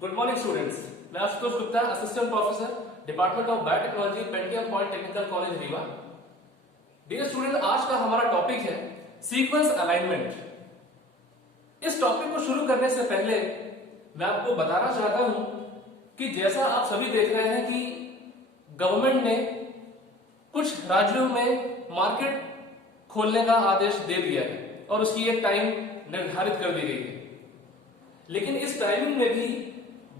Good morning students. मैं Ashutosh Gupta, assistant professor, department of biotechnology, Pentium point technical college Rewa. Dear student, आज का हमारा topic है सीक्वेंस अलाइनमेंट। इस टॉपिक को शुरू करने से पहले मैं आपको बताना चाहता हूं कि जैसा आप सभी देख रहे हैं कि गवर्नमेंट ने कुछ राज्यों में मार्केट खोलने का आदेश दे दिया है और उसकी एक टाइम निर्धारित कर दी गई है। लेकिन इस टाइमिंग में भी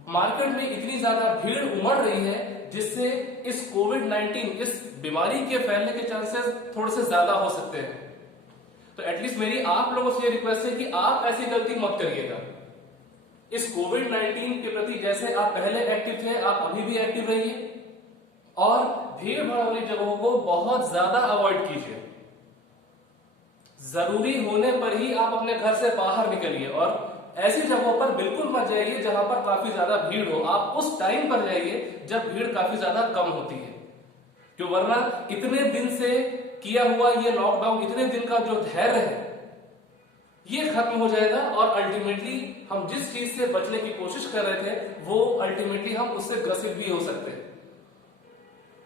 मार्केट में इतनी ज्यादा भीड़ उमड़ रही है जिससे इस कोविड-19 इस बीमारी के फैलने के चांसेस थोड़े से ज्यादा हो सकते हैं। तो एटलीस्ट मेरी आप लोगों से ये रिक्वेस्ट है कि आप ऐसी गलती मत करिएगा। इस कोविड-19 के प्रति जैसे आप पहले एक्टिव थे, आप अभी भी एक्टिव रहिए और भीड़ भाड़ वाली जगहों को बहुत ज्यादा अवॉइड कीजिए। जरूरी होने पर ही आप अपने घर से बाहर निकलिए और ऐसी जगहों पर बिल्कुल मत जाइए जहां पर काफी ज्यादा भीड़ हो। आप उस टाइम पर जाइए जब भीड़ काफी ज्यादा कम होती है, क्यों वरना इतने दिन से किया हुआ ये लॉकडाउन, इतने दिन का जो धैर्य है ये खत्म हो जाएगा और अल्टीमेटली हम जिस चीज से बचने की कोशिश कर रहे थे वो अल्टीमेटली हम उससे ग्रसित भी हो सकते हैं।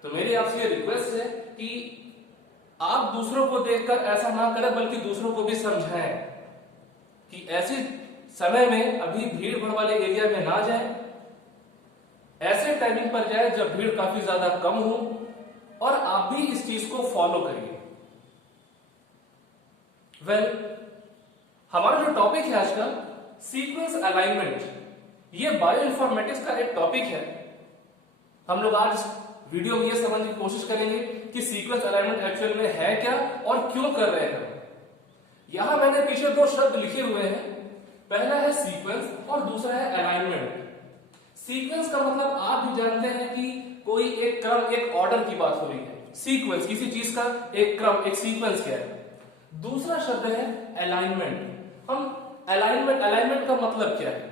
तो मेरी आपसे ये रिक्वेस्ट है कि आप दूसरों को देखकर ऐसा ना करें, बल्कि दूसरों को भी समझाएं कि ऐसे समय में अभी भीड़ भाड़ वाले एरिया में ना जाएं, ऐसे टाइमिंग पर जाएं जब भीड़ काफी ज्यादा कम हो और आप भी इस चीज को फॉलो करिए। हमारा जो टॉपिक है आज का सीक्वेंस अलाइनमेंट, ये बायो इन्फॉर्मेटिक्स का एक टॉपिक है। हम लोग आज वीडियो में ये समझने की कोशिश करेंगे कि सीक्वेंस अलाइनमेंट एक्चुअल में है क्या और क्यों कर रहे हैं। यहां मैंने पीछे दो शब्द लिखे हुए हैं, पहला है सीक्वेंस और दूसरा है अलाइनमेंट। सीक्वेंस का मतलब आप भी जानते हैं कि कोई एक क्रम, एक ऑर्डर की बात हो रही है। सीक्वेंस किसी चीज का एक क्रम, एक सीक्वेंस क्या है। दूसरा शब्द है अलाइनमेंट। हम अलाइनमेंट का मतलब क्या है?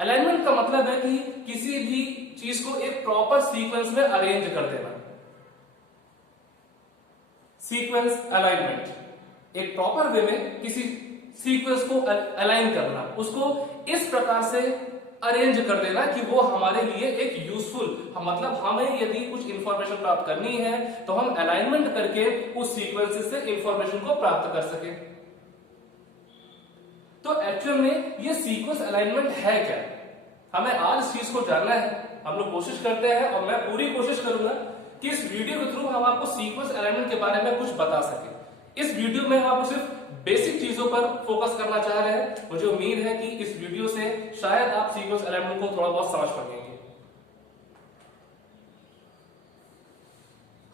अलाइनमेंट का मतलब है कि किसी भी चीज को एक प्रॉपर सीक्वेंस में अरेंज कर देना। सीक्वेंस अलाइनमेंट एक प्रॉपर वे में किसी सीक्वेंस को अलाइन करना, उसको इस प्रकार से अरेंज कर देना कि वो हमारे लिए एक यूजफुल, मतलब हमें यदि कुछ इंफॉर्मेशन प्राप्त करनी है तो हम अलाइनमेंट करके उस सीक्वेंस से इंफॉर्मेशन को प्राप्त कर सके। तो एक्चुअल में ये सीक्वेंस अलाइनमेंट है क्या, हमें आज इस चीज को जानना है। हम लोग कोशिश करते हैं और मैं पूरी कोशिश करूंगा कि इस वीडियो के थ्रू हम आपको सीक्वेंस अलाइनमेंट के बारे में कुछ बता सके। इस वीडियो में हम आपको सिर्फ बेसिक चीजों पर फोकस करना चाह रहे हैं। मुझे उम्मीद है कि इस वीडियो से शायद आप सीक्वेंस अलाइनमेंट को थोड़ा बहुत समझ पाएंगे।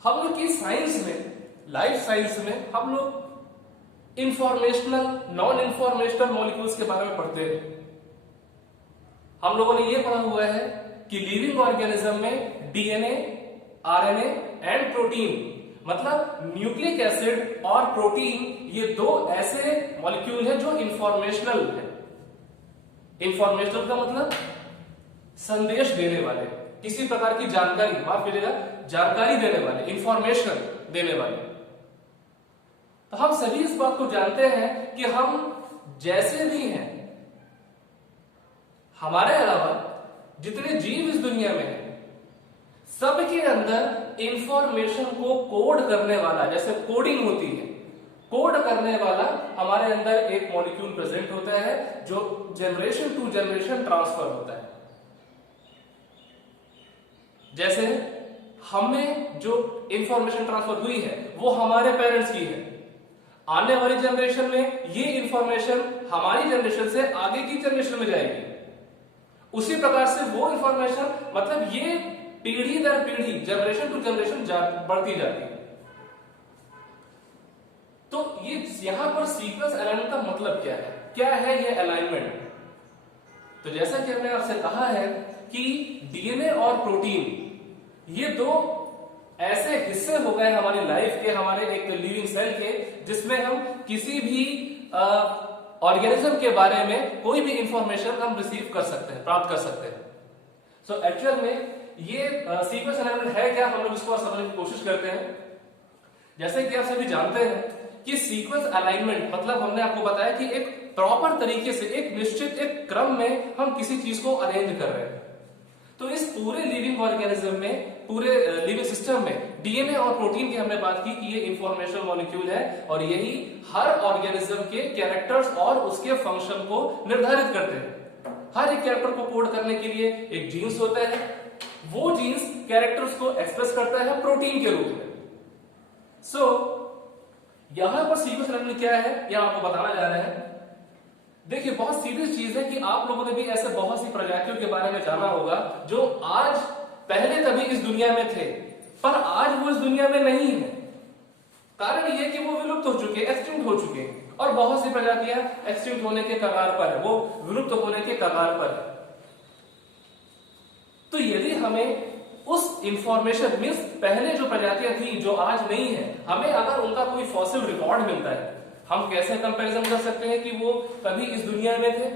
हम लोग की साइंस में, लाइफ साइंस में हम लोग इंफॉर्मेशनल, नॉन इंफॉर्मेशनल मॉलिक्यूल्स के बारे में पढ़ते हैं। हम लोगों ने यह पढ़ा हुआ है कि लिविंग ऑर्गेनिज्म में डीएनए, आरएनए एंड प्रोटीन, मतलब न्यूक्लिक एसिड और प्रोटीन, ये दो ऐसे मॉलिक्यूल हैं जो इंफॉर्मेशनल है। इंफॉर्मेशनल का मतलब संदेश देने वाले, किसी प्रकार की जानकारी, माफ कीजिएगा, जानकारी देने वाले, इंफॉर्मेशन देने वाले। तो हम सभी इस बात को जानते हैं कि हम जैसे भी हैं, हमारे अलावा जितने जीव इस दुनिया में हैं, सबके अंदर इंफॉर्मेशन को कोड करने वाला, जैसे कोडिंग होती है, कोड करने वाला हमारे अंदर एक मॉलिक्यूल प्रेजेंट होता है जो जनरेशन टू जनरेशन ट्रांसफर होता है। जैसे हमें जो इंफॉर्मेशन ट्रांसफर हुई है वो हमारे पेरेंट्स की है, आने वाली जनरेशन में ये इंफॉर्मेशन हमारी जनरेशन से आगे की जनरेशन में जाएगी। उसी प्रकार से वो इंफॉर्मेशन, मतलब ये पीढ़ी दर पीढ़ी, जनरेशन टू जनरेशन बढ़ती जाती है। तो ये यहां पर सीक्वेंस अलाइनमेंट का मतलब क्या है ये अलाइनमेंट? तो जैसा कि हमने आपसे कहा है कि डीएनए और प्रोटीन, ये दो ऐसे हिस्से हो गए हमारी लाइफ के, हमारे एक लिविंग सेल के, जिसमें हम किसी भी ऑर्गेनिज्म के बारे में कोई भी इंफॉर्मेशन हम रिसीव कर सकते हैं, प्राप्त कर सकते हैं। सो एक्चुअल में ये सीक्वेंस अलाइनमेंट है क्या, हम लोग इसको समझने की कोशिश करते हैं। जैसे कि आप सभी जानते हैं कि सीक्वेंस अलाइनमेंट मतलब हमने आपको बताया कि एक प्रॉपर तरीके से एक निश्चित एक क्रम में हम किसी चीज को अरेंज कर रहे हैं। तो इस पूरे लिविंग ऑर्गेनिज्म में, पूरे लिविंग सिस्टम में डीएनए और प्रोटीन की हमने बात की कि ये इंफॉर्मेशन मॉलिक्यूल है और यही हर ऑर्गेनिज्म के कैरेक्टर्स और उसके फंक्शन को निर्धारित करते हैं। हर एक कैरेक्टर को कोड करने के लिए एक जीन्स होता है, वो जीन्स कैरेक्टर्स को एक्सप्रेस करता है प्रोटीन के रूप में। यहां पर सीक्वेंस अलाइनमेंट क्या है यह आपको बताना जा रहा है। देखिए, बहुत सीधी चीज है कि आप लोगों ने भी ऐसे बहुत सी प्रजातियों के बारे में जाना होगा जो आज पहले कभी इस दुनिया में थे पर आज वो इस दुनिया में नहीं है। कारण ये कि वो विलुप्त हो चुके, एक्सटिंक्ट हो चुके हैं, और बहुत सी प्रजातियां एक्सटिंक्ट होने के कगार पर है, वो विलुप्त होने के कगार पर है। तो यदि हमें उस इंफॉर्मेशन मींस पहले जो प्रजातियां थी जो आज नहीं है, हमें अगर उनका कोई फॉसिल रिकॉर्ड मिलता है, हम कैसे कंपैरिजन कर सकते हैं कि वो कभी इस दुनिया में थे।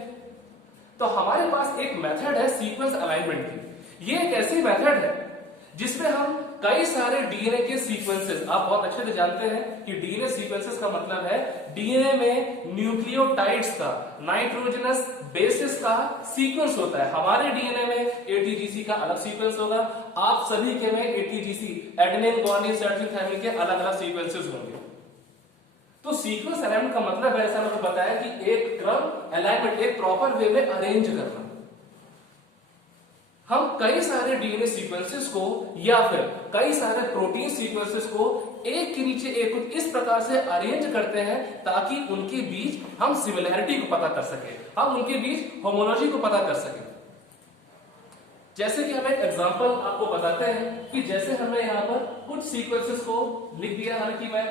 तो हमारे पास एक मेथड है सीक्वेंस अलाइनमेंट की। ये एक ऐसी मेथड है जिसमें हम कई सारे डीएनए के सीक्वेंसेस, आप बहुत अच्छे से जानते हैं कि डीएनए सीक्वेंसेस का मतलब है डीएनए में न्यूक्लियोटाइड्स का, नाइट्रोजनस बेसिस का सीक्वेंस होता है। हमारे डीएनए में एटीजीसी का अलग सीक्वेंस होगा, आप सभी के में ATGC, adenine, guanine, cytosine, thymine के अलग अलग सीक्वेंसेस होंगे। तो सीक्वेंस अलाइनमेंट का मतलब है, ऐसा मैंने बताया कि एक क्रम अलाइनमेंट, एक प्रॉपर वे में अरेंज करना। हम कई सारे डीएनए सीक्वेंसेस को या फिर कई सारे प्रोटीन सीक्वेंसेस को एक के नीचे एक इस प्रकार से अरेंज करते हैं ताकि उनके बीच हम सिमिलैरिटी को पता कर सके, हम उनके बीच होमोलॉजी को पता कर सके। जैसे कि हम एक एग्जांपल आपको बताते हैं कि जैसे हमने यहाँ पर कुछ सीक्वेंसेस को लिख दिया, हालांकि मैं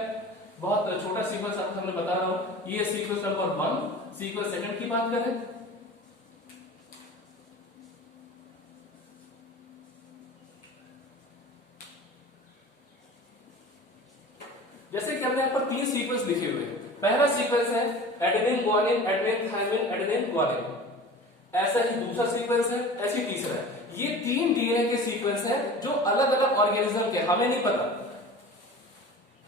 बहुत छोटा सीक्वेंस आपको हमने बता रहा हूं। ये सीक्वेंस नंबर 1, सीक्वेंस सेकंड की बात करें, जैसे कि हमने यहाँ पर 3 सीक्वेंस लिखे हुए हैं। पहला सीक्वेंस है adenine, guanine, adenine, thymine, adenine, guanine. ऐसा ही दूसरा सीक्वेंस है, ऐसी तीसरा है। ये 3 डीएनए के सीक्वेंस हैं जो अलग अलग ऑर्गेनिज्म के, हमें नहीं पता,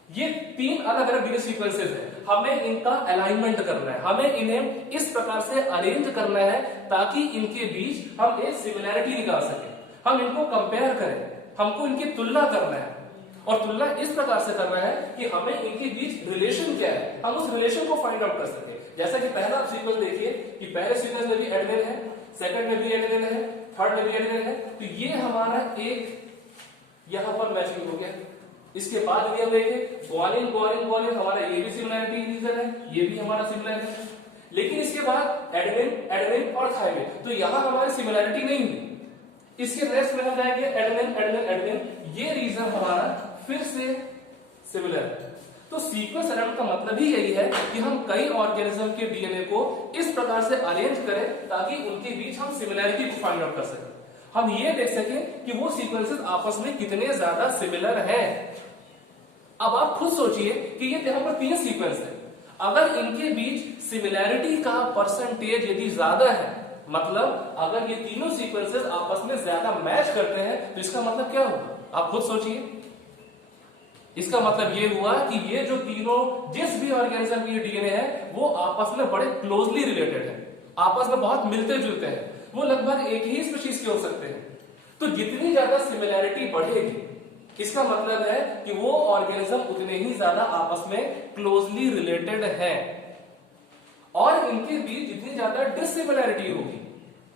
ये 3 अलग अलग डीएनए सीक्वेंसेस हैं। हमें इनका अलाइनमेंट करना है, हमें इन्हें इस प्रकार से अरेंज करना है ताकि इनके बीच हम एक सिमिलैरिटी निकाल सके, हम इनको कंपेयर करें, हमको इनकी तुलना करना है। और तुलना इस प्रकार से करना है कि हमें इनके बीच रिलेशन क्या है, हम उस रिलेशन को फाइंड आउट कर सके। जैसा कि पहला आप सीक्वेंस देखिए कि पहले सीक्वेंस में भी एडेनिन है, सेकंड में भी एडेनिन है, थर्ड में भी एडेनिन है। तो ये हमारा एक यहां पर मैचिंग हो गया। इसके बाद भी हम देखें गुआनिन, गुआनिन, गुआनिन, हमारा ये भी सिमिलैरिटी रीजन है, ये भी हमारा सिमिलर है। लेकिन इसके बाद एडेनिन, एडेनिन और थायमिन, तो यहां हमारी सिमिलैरिटी नहीं है। इसके नेक्स्ट में हम जाएंगे एडेनिन, एडेनिन, एडेनिन, ये रीजन हमारा फिर से सिमिलर है। तो सीक्वेंस अलाइनमेंट का मतलब ही यही है कि हम कई ऑर्गेनिज्म के डीएनए को इस प्रकार से अरेंज करें ताकि उनके बीच हम सिमिलैरिटी को फाइंड आउट कर सकें, हम ये देख सकें कि वो सीक्वेंसेस आपस में कितने ज्यादा सिमिलर हैं। अब आप खुद सोचिए कि ये यहां पर 3 सीक्वेंस है, अगर इनके बीच सिमिलैरिटी का परसेंटेज यदि ज्यादा है, मतलब अगर ये तीनों सीक्वेंसेस आपस में ज्यादा मैच करते हैं, तो इसका मतलब क्या होगा, आप खुद सोचिए। इसका मतलब ये हुआ कि ये जो तीनों जिस भी ऑर्गेनिज्म की डीएनए है वो आपस में बड़े क्लोजली रिलेटेड है, आपस में बहुत मिलते जुलते हैं, वो लगभग एक ही स्पीशीज के हो सकते हैं। तो जितनी ज्यादा सिमिलैरिटी बढ़ेगी, इसका मतलब है कि वो ऑर्गेनिज्म उतने ही ज्यादा आपस में क्लोजली रिलेटेड है। और इनके बीच जितनी ज्यादा डिसिमिलैरिटी होगी,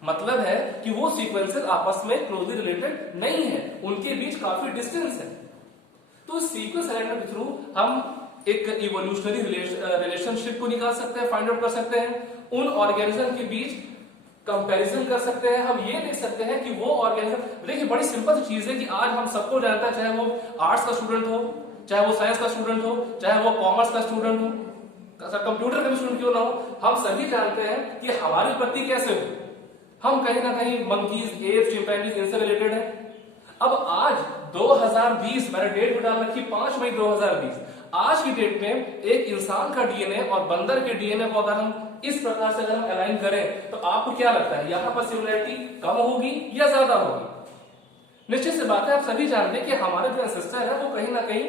मतलब है कि वो सीक्वेंसेस आपस में क्लोजली रिलेटेड नहीं है, उनके बीच काफी डिस्टेंस है। तो सीक्वेंस अलाइनमेंट के थ्रू हम एक इवोल्यूशनरी रिलेशनशिप को निकाल सकते हैं, फाइंड आउट कर सकते हैं, उन ऑर्गेनिज्म के बीच कंपैरिजन कर सकते हैं। हम ये देख सकते हैं कि वो ऑर्गेनिज्म, देखिए बड़ी सिंपल सी चीज है कि आज हम सबको जानता है, चाहे वो आर्ट्स का स्टूडेंट हो, चाहे वो साइंस का स्टूडेंट हो, चाहे वो कॉमर्स का स्टूडेंट हो, कंप्यूटर का भी स्टूडेंट क्यों ना हो, हम सभी जानते हैं कि हमारी उत्पत्ति कैसे हुई। हम कहीं ना कहीं मंकीज, एप्स, चिंपैंजीज इनसे रिलेटेड है। अब आज 2020, मैंने डेट भी डाल रखी 5 मई 2020, आज की डेट में एक इंसान का डीएनए और बंदर के डीएनए को अगर हम इस प्रकार से अगर हम अलाइन करें तो आपको क्या लगता है, यहां पर सिमिलरिटी कम होगी या ज्यादा होगी? निश्चित से बात है, आप सभी जानते हैं कि हमारे जो एंसेस्टर है वो कहीं ना कहीं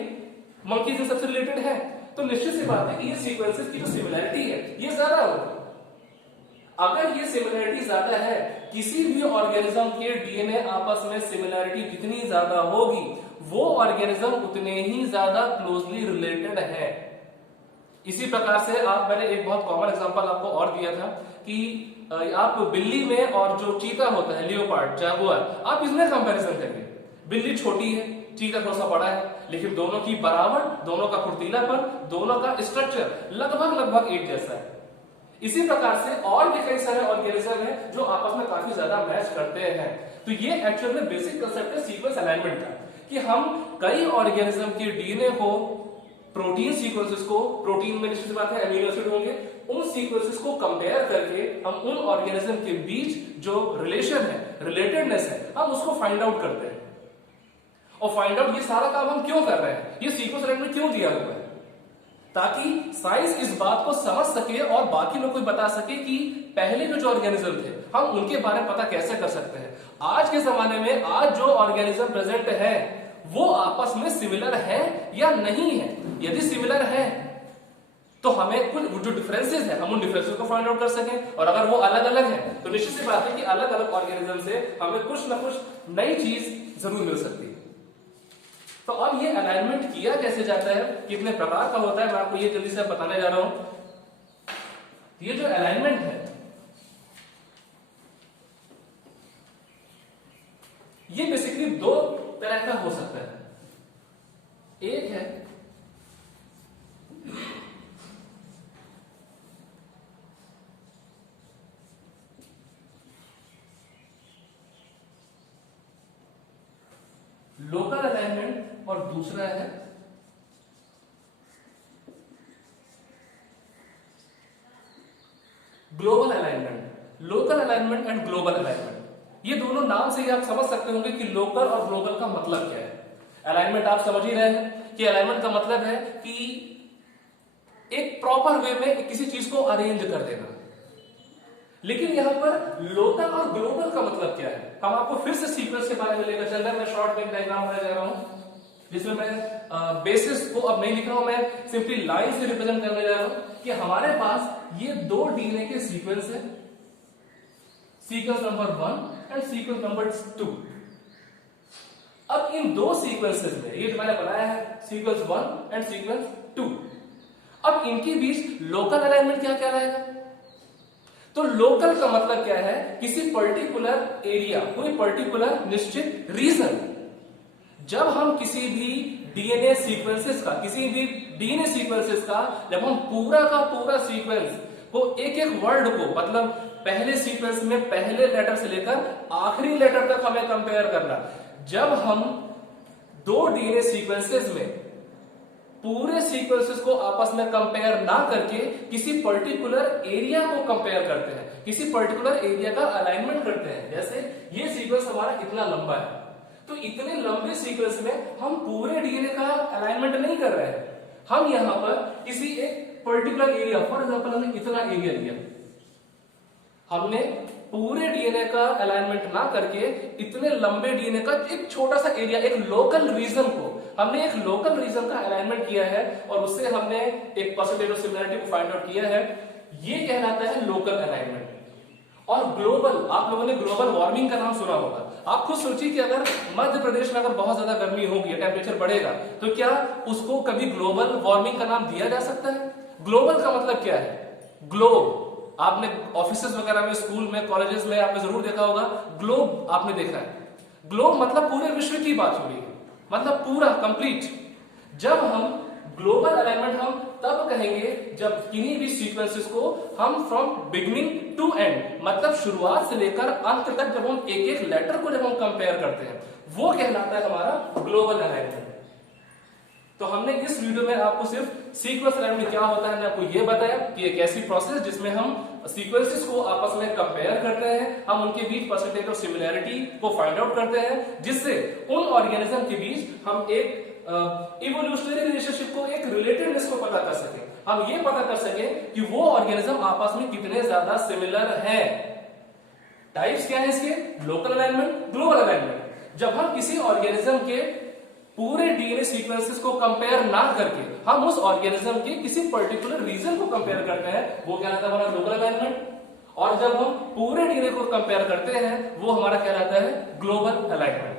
मंकी से सबसे रिलेटेड है। तो निश्चित सी बात है कि ये सीक्वेंसेस की जो सिमिलरिटी है ये ज्यादा होगी। अगर ये सिमिलरिटी ज्यादा है, किसी भी ऑर्गेनिज्म के डीएनए आपस में सिमिलरिटी जितनी ज्यादा होगी, वो ऑर्गेनिज्म उतने ही ज्यादा क्लोजली रिलेटेड है। इसी प्रकार से मैंने एक बहुत कॉमन एग्जांपल आपको और दिया था कि आप बिल्ली में और जो चीता होता है, लियोपार्ड, जागुआर, आप इसमें कंपैरिजन करिए। बिल्ली छोटी है, चीता थोड़ा सा बड़ा है, लेकिन दोनों की बनावट, दोनों का फुर्तीलापन, दोनों का स्ट्रक्चर लगभग एक जैसा है। इसी प्रकार से और भी कई सारे ऑर्गेनिज्म हैं जो आपस में काफी ज्यादा मैच करते हैं। तो ये एक्चुअल में बेसिक कंसेप्ट है सीक्वेंस अलाइनमेंट का, कि हम कई ऑर्गेनिज्म के डीएनए को, प्रोटीन सीक्वेंसेस को, प्रोटीन में निश्चित बात है अमीनो एसिड होंगे, उन सीक्वेंसेस को कंपेयर करके हम उन ऑर्गेनिज्म के बीच जो रिलेशन है, रिलेटेडनेस है, हम उसको फाइंड आउट करते हैं। और फाइंड आउट ये सारा काम हम क्यों कर रहे हैं, ये सीक्वेंस अलाइनमेंट क्यों दिया हुआ है, ताकि साइंस इस बात को समझ सके और बाकी लोग को बता सके कि पहले जो ऑर्गेनिज्म थे हम उनके बारे में पता कैसे कर सकते हैं। आज के जमाने में आज जो ऑर्गेनिज्म प्रेजेंट है वो आपस में सिमिलर है या नहीं है। यदि सिमिलर है तो हमें कुछ जो डिफरेंसेस है हम उन डिफरेंसेस को फाइंड आउट कर सकें, और अगर वो अलग अलग है तो निश्चित सी बात है कि अलग अलग ऑर्गेनिज्म से हमें कुछ ना कुछ नई चीज जरूर मिल सकती है। तो अब ये अलाइनमेंट किया कैसे जाता है, कितने प्रकार का होता है, मैं आपको ये जल्दी से बताने जा रहा हूं। ये जो अलाइनमेंट है ये बेसिकली दो तरह का हो सकता है। एक है लोकल अलाइनमेंट और दूसरा है global alignment. Local alignment and global alignment, ये दोनों नाम से ही आप समझ सकते होंगे कि लोकल और ग्लोबल का मतलब क्या है। अलाइनमेंट आप समझ ही रहे हैं कि अलाइनमेंट का मतलब है कि एक प्रॉपर वे में किसी चीज को अरेंज कर देना। लेकिन यहां पर लोकल और ग्लोबल का मतलब क्या है, हम आपको फिर से सीक्वेंस के बारे में लेकर चल रहे हैं। मैं शॉर्ट में एक डायग्राम बनाने जा रहा हूं जिसमें मैं बेसिस को अब नहीं लिख रहा हूं, मैं सिंपली लाइन से रिप्रेजेंट करने जा रहा हूं कि हमारे पास ये दो डीएनए के सीक्वेंस है, sequence number 1 and sequence number 2। अब इन दो सीक्वेंसेस में ये जो मैंने बनाया है सीक्वेंस 1 एंड सीक्वेंस 2, अब इनके बीच लोकल अलाइनमेंट क्या क्या रहेगा। तो लोकल का मतलब क्या है, किसी पर्टिकुलर एरिया, कोई पर्टिकुलर निश्चित रीजन। जब हम किसी भी डीएनए सीक्वेंसेस का, किसी भी डीएनए सीक्वेंसेस का जब हम पूरा का पूरा सीक्वेंस को एक एक वर्ड को, मतलब पहले सीक्वेंस में पहले लेटर से लेकर आखिरी लेटर तक हमें कंपेयर करना। जब हम दो डीएनए सीक्वेंसेस में पूरे सीक्वेंसेस को आपस में कंपेयर ना करके किसी पर्टिकुलर एरिया को कंपेयर करते हैं, किसी पर्टिकुलर एरिया का अलाइनमेंट करते हैं। जैसे ये सीक्वेंस हमारा इतना लंबा है, तो इतने लंबे सीक्वेंस में हम पूरे डीएनए का अलाइनमेंट नहीं कर रहे हैं, हम यहां पर किसी एक पर्टिकुलर एरिया, फॉर एग्जांपल हमने इतना एरिया लिया, हमने पूरे डीएनए का अलाइनमेंट ना करके इतने लंबे डीएनए का एक छोटा सा एरिया, एक लोकल रीजन को, हमने एक लोकल रीजन का अलाइनमेंट किया है और उससे हमने एक परसेंटेज ऑफ सिमिलरिटी को फाइंड आउट किया है। ये कहलाता है लोकल अलाइनमेंट। और ग्लोबल, आप लोगों ने ग्लोबल वार्मिंग का नाम सुना होगा। आप खुद सोचिए कि अगर मध्य प्रदेश में अगर बहुत ज्यादा गर्मी होगी, टेम्परेचर बढ़ेगा, तो क्या उसको कभी ग्लोबल वार्मिंग का नाम दिया जा सकता है? ग्लोबल का मतलब क्या है? ग्लोब, आपने ऑफिसेस वगैरह में, स्कूल में, कॉलेजेस में आपने जरूर देखा होगा, ग्लोब आपने देखा है। ग्लोब मतलब पूरे विश्व की बात हो रही है, मतलब पूरा कंप्लीट। जब हम ग्लोबल अलाइनमेंट हम तब कहेंगे जब किन्हीं भी सीक्वेंसेस को हम फ्रॉम बिगिनिंग टू एंड, मतलब शुरुआत से लेकर अंत तक जब हम एक एक लेटर को जब हम कंपेयर करते हैं, वो कहलाता है हमारा ग्लोबल अलाइनमेंट। तो हमने इस वीडियो में आपको सिर्फ सीक्वेंस अलाइनमेंट क्या होता है, आपको ये बताया कि एक ऐसी प्रोसेस जिसमें हम सीक्वेंसेस को आपस में कंपेयर करते हैं, हम उनके बीच परसेंटेज ऑफ सिमिलरिटी को फाइंड आउट करते हैं, जिससे उन ऑर्गेनिज्म के बीच हम एक इवोल्यूशनरी रिलेशनशिप को, एक रिलेटेडनेस को पता कर सके। हम ये पता कर सके कि वो ऑर्गेनिज्म आपस में कितने ज्यादा सिमिलर हैं। टाइप्स क्या है इसके? Local alignment, global alignment. जब हम किसी ऑर्गेनिज्म के पूरे डीएनए सीक्वेंसेस को कंपेयर ना करके हम उस ऑर्गेनिज्म के किसी पर्टिकुलर रीजन को कंपेयर करते हैं, वो क्या कहलाता है हमारा लोकल अलाइनमेंट। और जब हम पूरे डीएनए को कंपेयर करते हैं वो हमारा क्या रहता है, ग्लोबल अलाइनमेंट।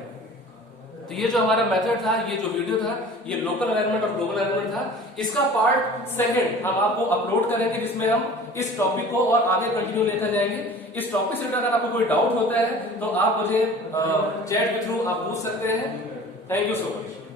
तो ये जो हमारा मेथड था, ये जो वीडियो था, ये लोकल अलाइनमेंट और ग्लोबल अलाइनमेंट था। इसका पार्ट सेकंड हम आपको अपलोड करेंगे जिसमें हम इस टॉपिक को और आगे कंटिन्यू लेकर जाएंगे। इस टॉपिक से अगर आपको कोई डाउट होता है तो आप मुझे चैट के थ्रू आप पूछ सकते हैं। Thank you so much.